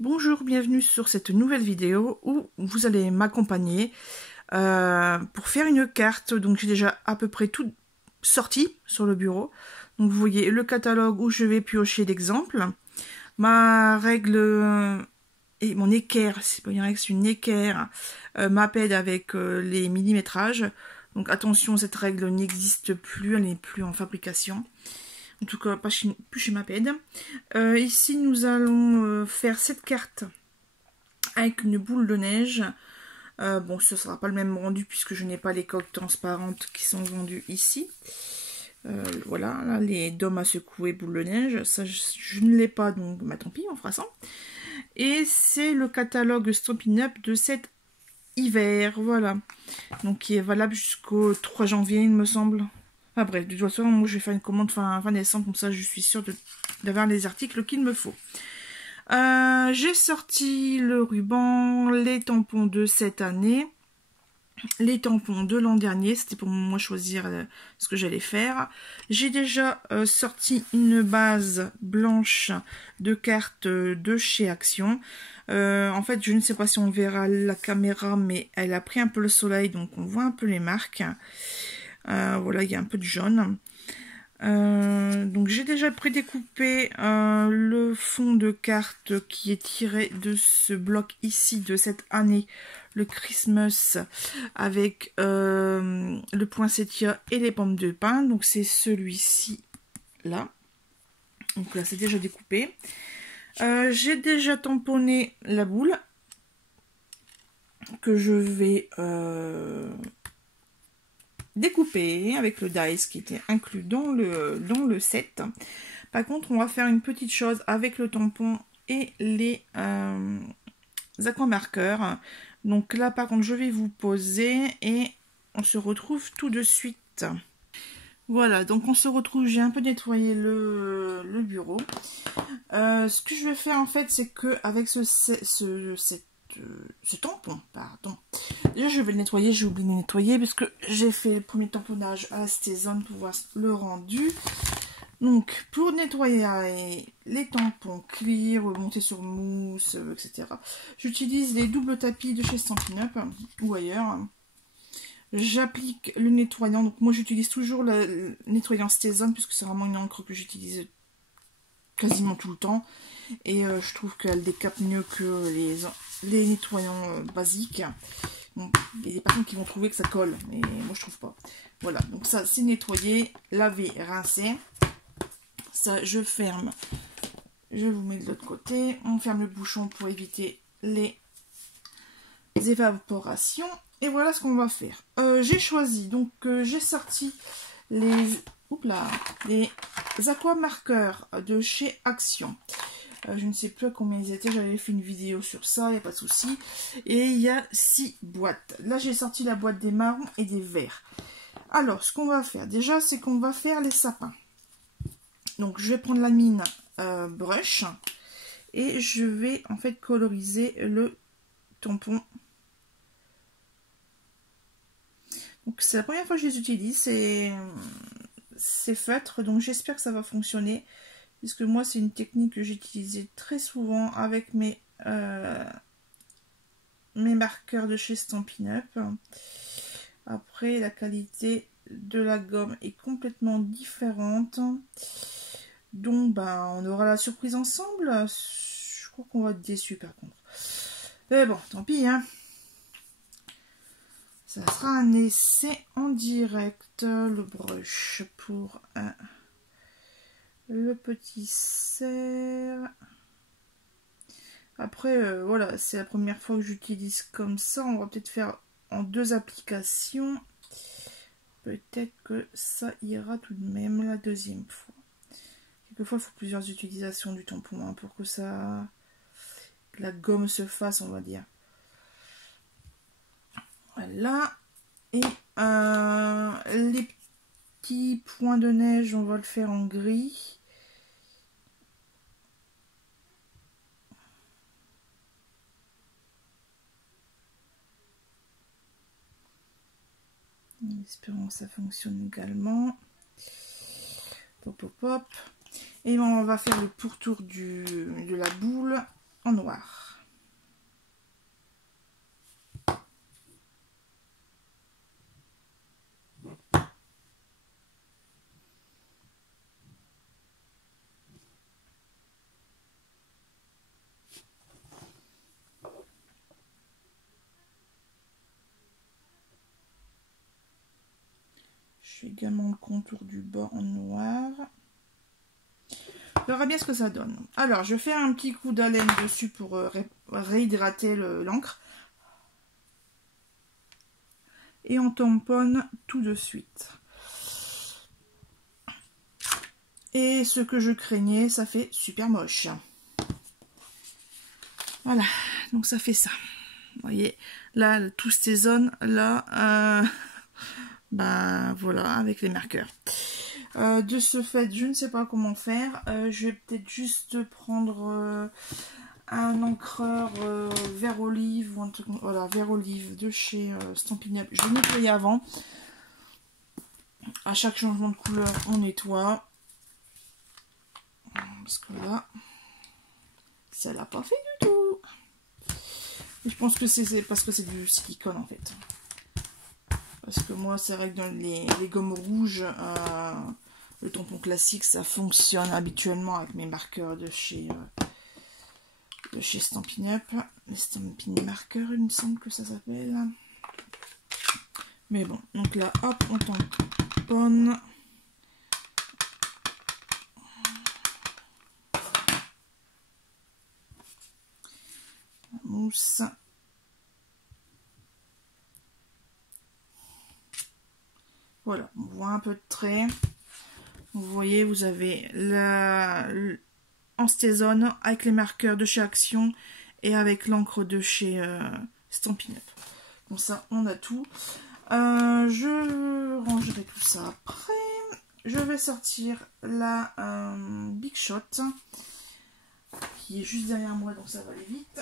Bonjour, bienvenue sur cette nouvelle vidéo où vous allez m'accompagner pour faire une carte. Donc j'ai déjà à peu près tout sorti sur le bureau. Donc vous voyez le catalogue où je vais piocher d'exemples. Ma règle et mon équerre, c'est pas une règle, c'est une équerre, m'appelle avec les millimétrages. Donc attention, cette règle n'existe plus, elle n'est plus en fabrication. En tout cas, plus chez Maped. Ici, nous allons faire cette carte avec une boule de neige. Bon, ce ne sera pas le même rendu puisque je n'ai pas les coques transparentes qui sont vendues ici. Voilà, là, les dômes à secouer boule de neige. Ça, je ne l'ai pas, donc bah, tant pis, on fera ça. Et c'est le catalogue Stampin' Up de cet hiver, voilà. Donc, qui est valable jusqu'au 3 janvier, il me semble. Enfin bref, de toute façon, moi je vais faire une commande fin décembre, comme ça je suis sûre d'avoir les articles qu'il me faut. J'ai sorti le ruban, les tampons de cette année, les tampons de l'an dernier, c'était pour moi choisir ce que j'allais faire. J'ai déjà sorti une base blanche de cartes de chez Action. En fait, je ne sais pas si on verra la caméra, mais elle a pris un peu le soleil, donc on voit un peu les marques. Voilà, il y a un peu de jaune. Donc j'ai déjà prédécoupé le fond de carte qui est tiré de ce bloc ici de cette année, le Christmas, avec le poinsettia et les pommes de pin. Donc c'est celui-ci là. Donc là c'est déjà découpé. J'ai déjà tamponné la boule que je vais découpé avec le dice qui était inclus dans le set. Par contre, on va faire une petite chose avec le tampon et les aquamarqueurs. Donc là, par contre, je vais vous poser et on se retrouve tout de suite. Voilà, donc on se retrouve, j'ai un peu nettoyé le bureau. Ce que je vais faire en fait, c'est que avec ce tampon, pardon. Déjà, je vais le nettoyer, j'ai oublié de le nettoyer parce que j'ai fait le premier tamponnage à la Stézone pour voir le rendu. Donc, pour nettoyer les tampons clear, monter sur mousse, etc., j'utilise les doubles tapis de chez Stampin' Up ou ailleurs. J'applique le nettoyant, donc moi j'utilise toujours le nettoyant Stézone puisque c'est vraiment une encre que j'utilise quasiment tout le temps. Et je trouve qu'elle décape mieux que les nettoyants basiques. Bon, il y a des personnes qui vont trouver que ça colle, mais moi je trouve pas. Voilà, donc ça c'est nettoyé, lavé, rincé. Ça je ferme. Je vous mets de l'autre côté. On ferme le bouchon pour éviter les évaporations. Et voilà ce qu'on va faire. J'ai choisi, donc j'ai sorti les aquamarqueurs de chez Action. Je ne sais plus à combien ils étaient, j'avais fait une vidéo sur ça, il n'y a pas de souci. Et il y a 6 boîtes. Là, j'ai sorti la boîte des marrons et des verts. Alors, ce qu'on va faire, déjà, c'est qu'on va faire les sapins. Donc, je vais prendre la mine brush et je vais, en fait, coloriser le tampon. Donc, c'est la première fois que je les utilise, c'est feutre, donc j'espère que ça va fonctionner. Puisque moi, c'est une technique que j'utilisais très souvent avec mes marqueurs de chez Stampin' Up. Après, la qualité de la gomme est complètement différente. Donc, ben, on aura la surprise ensemble. Je crois qu'on va être déçus par contre. Mais bon, tant pis, hein. Ça sera un essai en direct, le brush pour le petit cerf. Après, voilà, c'est la première fois que j'utilise comme ça. On va peut-être faire en 2 applications. Peut-être que ça ira tout de même la deuxième fois. Quelquefois, il faut plusieurs utilisations du tampon hein, pour que la gomme se fasse, on va dire. Voilà. Et les petits points de neige, on va le faire en gris. Espérons que ça fonctionne également. Pop, pop, pop. Et on va faire le pourtour de la boule en en noir. Je fais également le contour du bas en noir. On verra bien ce que ça donne. Alors, je fais un petit coup d'haleine dessus pour réhydrater l'encre. Et on tamponne tout de suite. Et ce que je craignais, ça fait super moche. Voilà, donc ça fait ça. Vous voyez, là, toutes ces zones, là, ben voilà, avec les marqueurs. De ce fait, je ne sais pas comment faire. Je vais peut-être juste prendre un encreur vert olive ou un truc, voilà, vert olive de chez Stampin' Up. Je vais nettoyer avant. À chaque changement de couleur, on nettoie. Parce que là, ça l'a pas fait du tout. Et je pense que c'est parce que c'est du silicone en fait. Parce que moi, c'est vrai que dans les gommes rouges, le tampon classique, ça fonctionne habituellement avec mes marqueurs de chez Stampin' Up. Les Stampin' Markers, il me semble que ça s'appelle. Mais bon, donc là, hop, on tamponne. La mousse. Voilà, on voit un peu de trait. Vous voyez, vous avez en Stazone avec les marqueurs de chez Action et avec l'encre de chez Stampin' Up. Bon, ça, on a tout. Je rangerai tout ça après. Je vais sortir la Big Shot qui est juste derrière moi, donc ça va aller vite.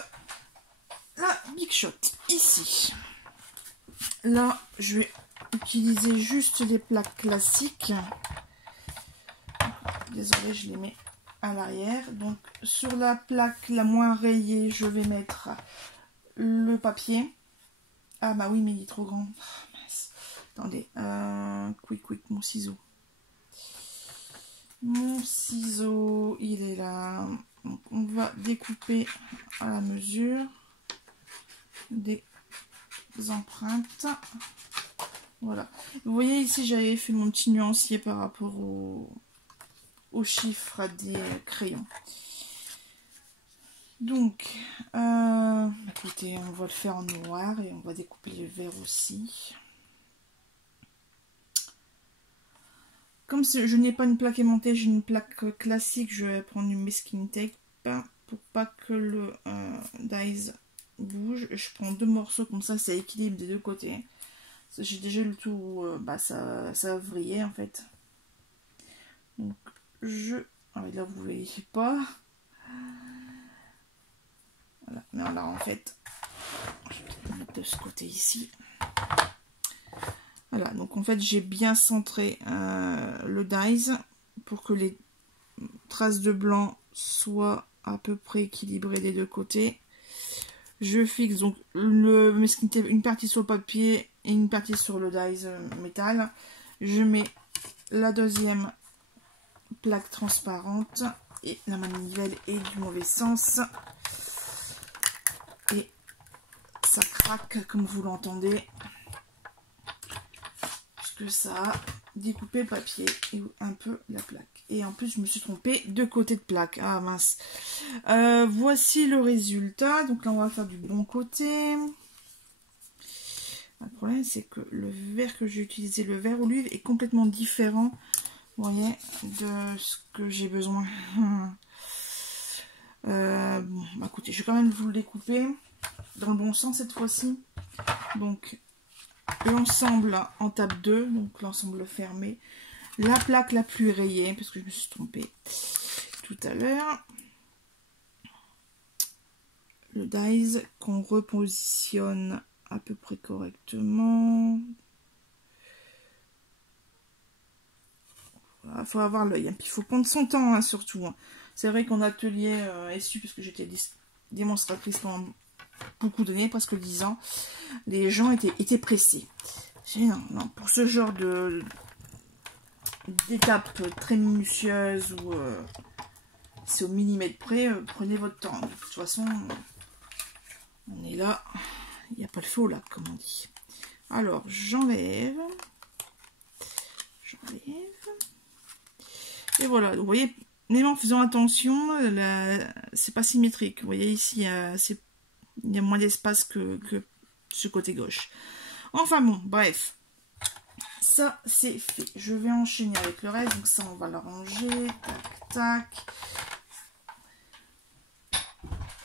La Big Shot, ici. Là, je vais utiliser juste les plaques classiques. Désolée, je les mets à l'arrière. Donc, sur la plaque la moins rayée, je vais mettre le papier. Ah bah oui, mais il est trop grand. Oh, mince. Attendez, quick, mon ciseau. Mon ciseau, il est là. Donc, on va découper à la mesure des empreintes. Voilà. Vous voyez ici, j'avais fait mon petit nuancier par rapport aux chiffres des crayons. Donc, écoutez, on va le faire en noir et on va découper le vert aussi. Comme je n'ai pas une plaque aimantée, j'ai une plaque classique, je vais prendre une masking tape pour pas que le dies bouge. Je prends 2 morceaux comme ça équilibre des deux côtés. J'ai déjà le tout, ça va vriller en fait. Donc ah, là vous voyez pas. Voilà, mais là en fait, je vais mettre de ce côté ici. Voilà, donc en fait j'ai bien centré le dies pour que les traces de blanc soient à peu près équilibrées des deux côtés. Je fixe donc le masking tape, une partie sur le papier et une partie sur le dies métal. Je mets la deuxième plaque transparente et la manivelle est du mauvais sens. Et ça craque comme vous l'entendez. Puisque ça a découpé le papier et un peu la plaque. Et en plus, je me suis trompée de côté de plaque. Ah mince. Voici le résultat. Donc là, on va faire du bon côté. Le problème, c'est que le vert que j'ai utilisé, le vert olive, est complètement différent, vous voyez, de ce que j'ai besoin. Bon, bah écoutez, je vais quand même vous le découper dans le bon sens cette fois-ci. Donc, l'ensemble en tape 2, donc l'ensemble fermé. La plaque la plus rayée, parce que je me suis trompée tout à l'heure. Le dies qu'on repositionne à peu près correctement. Il faut avoir l'œil. Puis il faut prendre son temps, hein, surtout. C'est vrai qu'en atelier essuie, parce que j'étais démonstratrice pendant beaucoup d'années, presque 10 ans. Les gens étaient pressés. Non, pour ce genre d'étapes très minutieuses où c'est au millimètre près, prenez votre temps. De toute façon, on est là, il n'y a pas le feu au lac, comme on dit. Alors, j'enlève. Et voilà, vous voyez, même en faisant attention, c'est pas symétrique. Vous voyez ici, il y a moins d'espace que ce côté gauche. Enfin bon, bref. Ça, c'est fait. Je vais enchaîner avec le reste. Donc ça, on va le ranger. Tac, tac.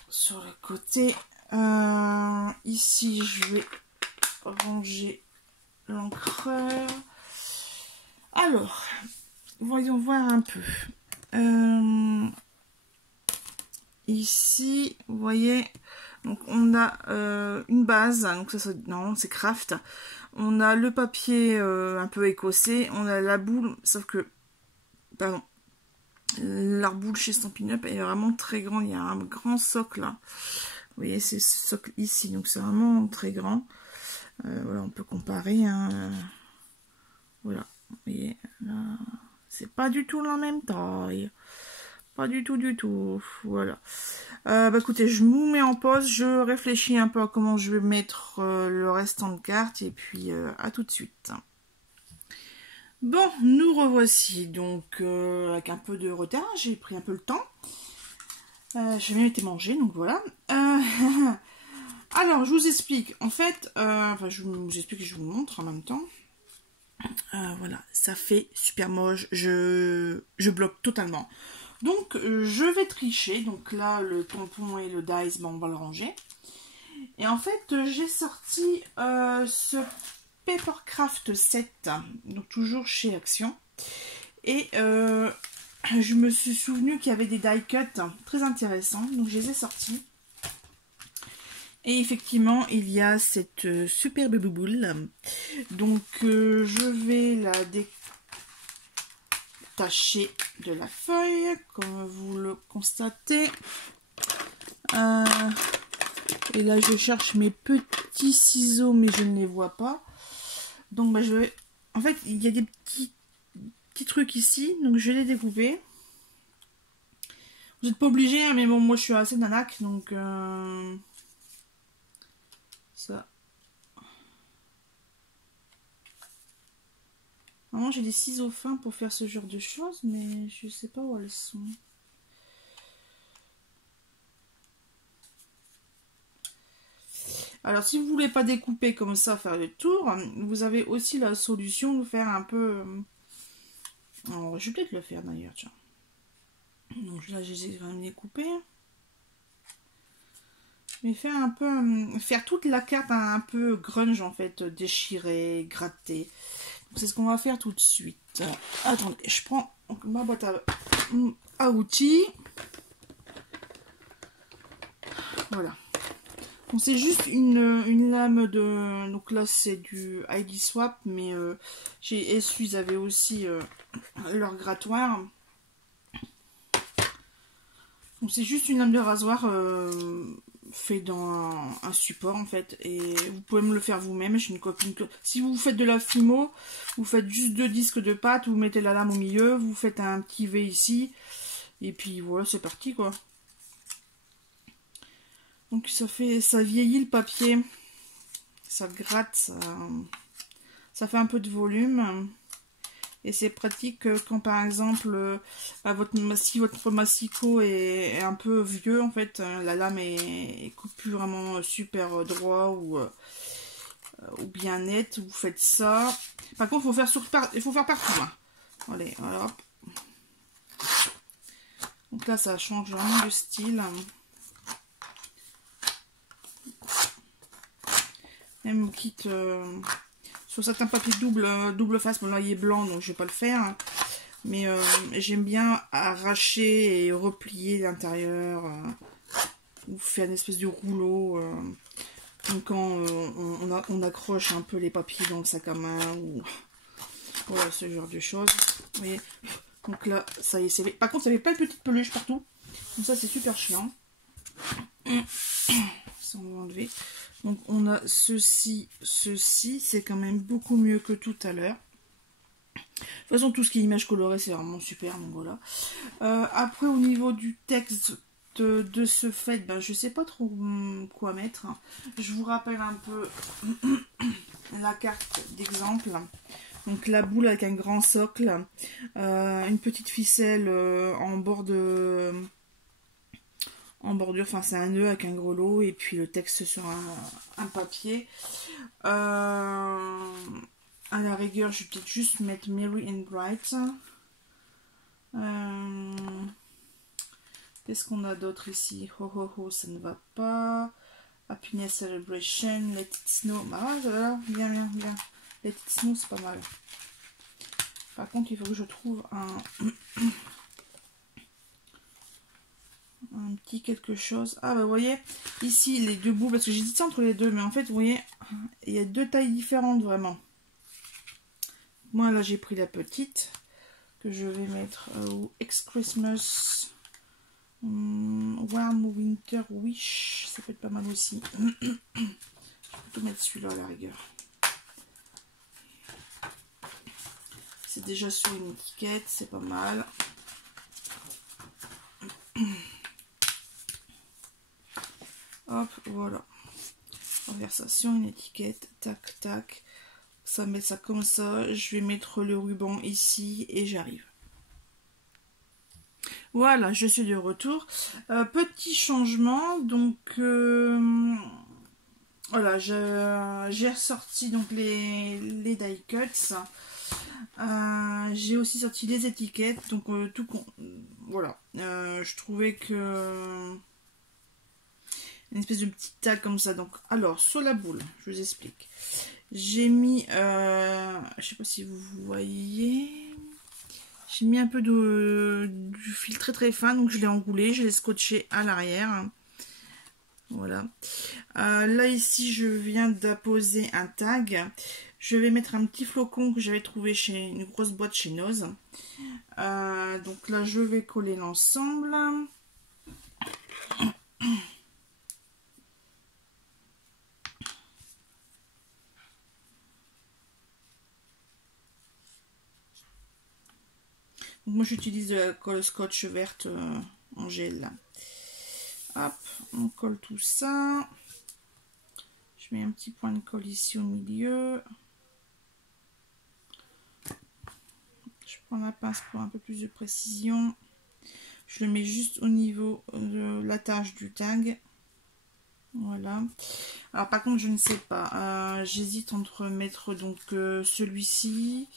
Sur le côté. Ici, je vais ranger l'encreur. Alors, voyons voir un peu. Ici, vous voyez, donc on a une base, donc ça non, c'est craft. On a le papier un peu écossais, on a la boule, sauf que, pardon, la boule chez Stampin' Up est vraiment très grande. Il y a un grand socle là. Vous voyez, c'est ce socle ici, donc c'est vraiment très grand. Voilà, on peut comparer. Hein. Voilà, vous voyez, là, c'est pas du tout la même taille. Pas du tout. Voilà. Écoutez, je me mets en pause. Je réfléchis un peu à comment je vais mettre le restant de cartes. Et puis, à tout de suite. Bon, nous revoici. Donc, avec un peu de retard. J'ai pris un peu le temps. J'ai même été manger. Donc, voilà. Alors, je vous explique. En fait, je vous explique et je vous montre en même temps. Voilà. Ça fait super moche. Je bloque totalement. Donc, je vais tricher. Donc là, le tampon et le dice, on va le ranger. Et en fait, j'ai sorti ce Papercraft 7. Donc, toujours chez Action. Et je me suis souvenu qu'il y avait des die cuts très intéressants. Donc, je les ai sortis. Et effectivement, il y a cette superbe boule. Donc, je vais la détacher de la feuille, comme vous le constatez. Et là, je cherche mes petits ciseaux, mais je ne les vois pas. Donc, je vais... En fait, il y a des petits trucs ici, donc je vais les découper. Vous n'êtes pas obligé, hein, mais bon, moi, je suis assez nanac, donc... Ça... Normalement, j'ai des ciseaux fins pour faire ce genre de choses, mais je sais pas où elles sont. Alors, si vous voulez pas découper comme ça, faire le tour, vous avez aussi la solution de faire un peu... Alors, je vais peut-être le faire d'ailleurs, tiens. Donc là, je les ai quand même découpés. Mais faire un peu... Faire toute la carte un peu grunge, en fait, déchirée, grattée. C'est ce qu'on va faire tout de suite. Attendez, je prends ma boîte à outils. Voilà. Donc c'est juste une lame de... Donc là c'est du ID Swap, mais chez Essu ils avaient aussi leur grattoir. Donc c'est juste une lame de rasoir fait dans un support en fait, et vous pouvez me le faire vous-même. J'ai une copine que... Si vous faites de la Fimo, vous faites juste 2 disques de pâte, vous mettez la lame au milieu, vous faites un petit V ici, et puis voilà, c'est parti quoi. Donc ça vieillit le papier, ça gratte, ça fait un peu de volume. Et c'est pratique quand par exemple si votre massicot est un peu vieux, en fait, la lame est plus vraiment super droit ou bien net, vous faites ça. Par contre, il faut faire partout. Hein. Allez, voilà. Hop. Donc là, ça change vraiment de style. Même quitte... Sur certains papiers double face, bon là il est blanc donc je vais pas le faire. Mais j'aime bien arracher et replier l'intérieur. Ou faire une espèce de rouleau. Donc quand on accroche un peu les papiers dans le sac à main. Ou voilà, ce genre de choses. Vous voyez. Donc là, ça y est, c'est fait. Par contre, ça fait plein de petites peluches partout. Donc ça c'est super chiant. Ça, on va enlever. Donc on a ceci, c'est quand même beaucoup mieux que tout à l'heure. De toute façon, tout ce qui est image colorée, c'est vraiment super, donc voilà. Après, au niveau du texte de ce fait, ben, je sais pas trop quoi mettre. Je vous rappelle un peu la carte d'exemple. Donc la boule avec un grand socle, une petite ficelle en bordure, enfin c'est un nœud avec un grelot, et puis le texte sur un papier. À la rigueur, je vais peut-être juste mettre Merry and Bright. Qu'est-ce qu'on a d'autre ici? Ho ho ho, ça ne va pas. Happiness Celebration, Let It Snow. Ah, voilà, bien, bien, bien. Let It Snow, c'est pas mal. Par contre, il faut que je trouve un petit quelque chose. Ah, bah, vous voyez, ici, les deux bouts, parce que j'hésitais entre les deux, mais en fait, vous voyez, il y a deux tailles différentes, vraiment. Moi, là, j'ai pris la petite, que je vais mettre au X-Christmas. Warm Winter Wish, ça peut être pas mal aussi. Je vais plutôt mettre celui-là à la rigueur. C'est déjà sur une étiquette, c'est pas mal. Hop, voilà. On va faire ça sur une étiquette. Tac, tac. Ça va mettre ça comme ça. Je vais mettre le ruban ici et j'arrive. Voilà, je suis de retour. Petit changement, donc voilà, j'ai ressorti donc les die cuts. J'ai aussi sorti les étiquettes, donc voilà. Je trouvais que une espèce de petit tag comme ça. Donc, alors sur la boule, je vous explique. J'ai mis, je sais pas si vous voyez. J'ai mis un peu du fil très très fin, donc je l'ai enroulé, je l'ai scotché à l'arrière. Voilà. Là ici, je viens d'apposer un tag. Je vais mettre un petit flocon que j'avais trouvé chez une grosse boîte chez Noz. Donc là, je vais coller l'ensemble. Donc moi j'utilise de la colle scotch verte en gel. Hop, on colle tout ça. Je mets un petit point de colle ici au milieu. Je prends la pince pour un peu plus de précision. Je le mets juste au niveau de l'attache du tag. Voilà. Alors par contre je ne sais pas. J'hésite entre mettre donc celui-ci.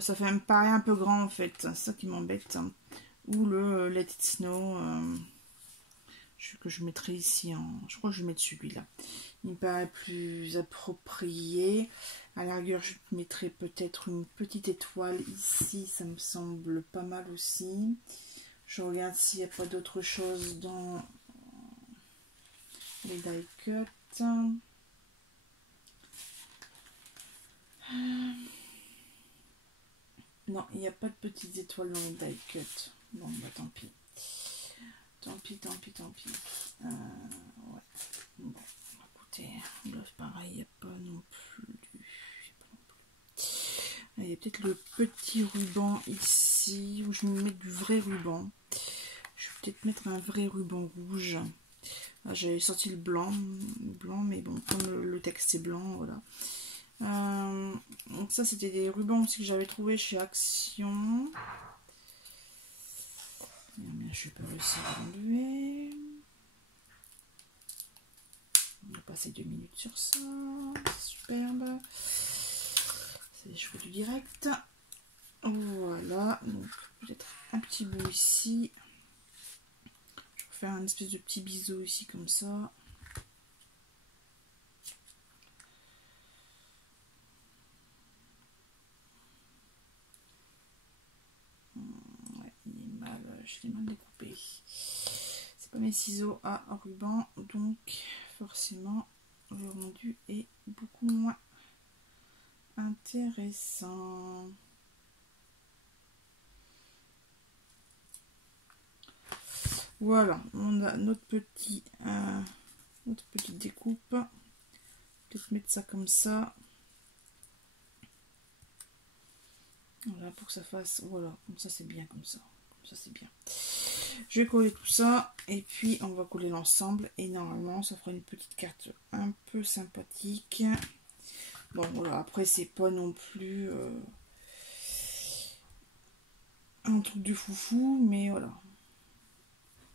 Ça fait me paraît un peu grand en fait, c'est ça qui m'embête. Ou le Let It Snow que je mettrai ici je crois que je vais mettre celui-là. Il me paraît plus approprié. À la rigueur, je mettrai peut-être une petite étoile ici, ça me semble pas mal aussi. Je regarde s'il n'y a pas d'autre chose dans les die cuts. Non, il n'y a pas de petites étoiles dans les die cuts. Bon, bah tant pis. Tant pis, tant pis, tant pis. Ouais. Bon, écoutez, là, pareil, il n'y a pas non plus. Il y a peut-être le petit ruban ici, où je vais mettre du vrai ruban. Je vais peut-être mettre un vrai ruban rouge. J'avais sorti le blanc, mais bon, comme le texte est blanc, voilà. Donc ça, c'était des rubans aussi que j'avais trouvé chez Action. Je vais pas réussir à l'enlever. On va passer 2 minutes sur ça. Superbe. C'est des cheveux du direct. Voilà. Donc peut-être un petit bout ici. Je vais faire un espèce de petit biseau ici comme ça. Ouais, il est mal. Je l'ai mal découpé. C'est pas mes ciseaux à ruban, donc forcément le rendu est beaucoup moins intéressant. Voilà, on a notre petite découpe. Peut-être mettre ça comme ça. Voilà, pour que ça fasse, voilà, comme ça c'est bien, comme ça c'est bien. Je vais coller tout ça et puis on va coller l'ensemble et normalement ça fera une petite carte un peu sympathique. Bon voilà, après c'est pas non plus un truc de foufou, mais voilà,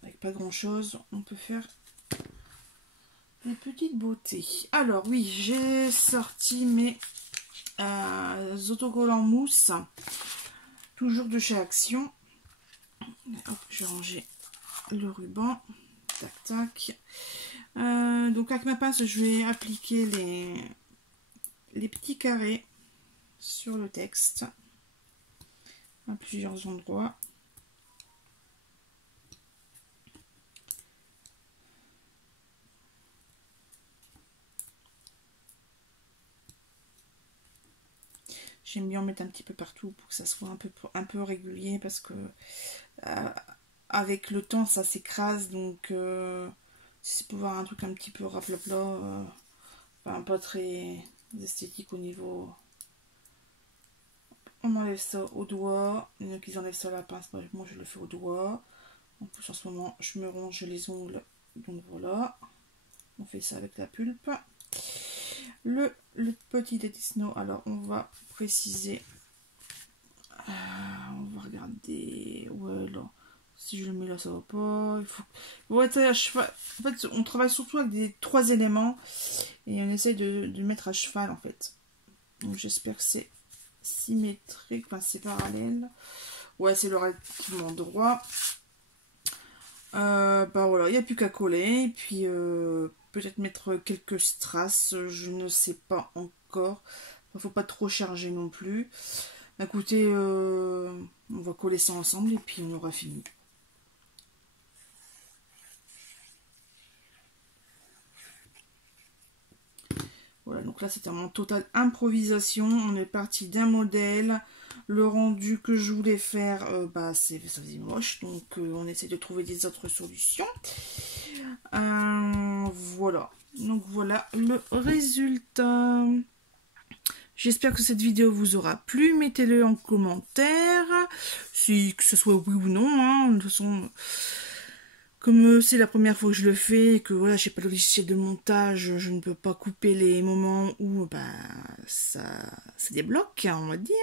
avec pas grand chose on peut faire des petites beautés. Alors oui, j'ai sorti mes autocollants mousse, toujours de chez Action. Hop, je vais ranger le ruban, tac tac. Donc avec ma pince je vais appliquer les petits carrés sur le texte à plusieurs endroits. J'aime bien en mettre un petit peu partout pour que ça soit un peu régulier, parce que avec le temps ça s'écrase, donc si c'est pour voir un truc un petit peu raplapla, enfin, pas très esthétique au niveau. On enlève ça au doigt, il y en a qui enlèvent ça à la pince, moi je le fais au doigt. En plus en ce moment je me ronge les ongles, donc voilà, on fait ça avec la pulpe. Le petit Detisno, alors on va préciser, on va regarder, ouais là, si je le mets là ça va pas, il faut être à cheval. En fait on travaille surtout avec des 3 éléments et on essaye de le mettre à cheval en fait, donc j'espère que c'est symétrique, enfin c'est parallèle, ouais c'est relativement droit. Bah voilà, il n'y a plus qu'à coller, et puis peut-être mettre quelques strass, je ne sais pas encore. Il faut pas trop charger non plus. Écoutez, on va coller ça ensemble et puis on aura fini. Voilà, donc là c'était en totale improvisation. On est parti d'un modèle. Le rendu que je voulais faire, bah ça faisait moche, donc on essaie de trouver des autres solutions. Voilà, donc voilà le résultat. J'espère que cette vidéo vous aura plu. Mettez-le en commentaire, si que ce soit oui ou non, hein. De toute façon, comme c'est la première fois que je le fais et que voilà, j'ai pas le logiciel de montage, je ne peux pas couper les moments où bah ça débloque, on va dire.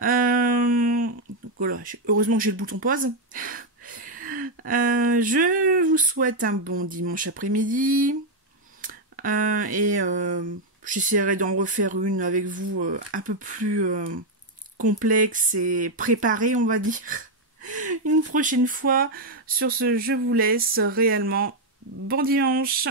Donc voilà, heureusement que j'ai le bouton pause. Je vous souhaite un bon dimanche après-midi et j'essaierai d'en refaire une avec vous un peu plus complexe et préparée, on va dire, une prochaine fois. Sur ce, je vous laisse réellement. Bon dimanche!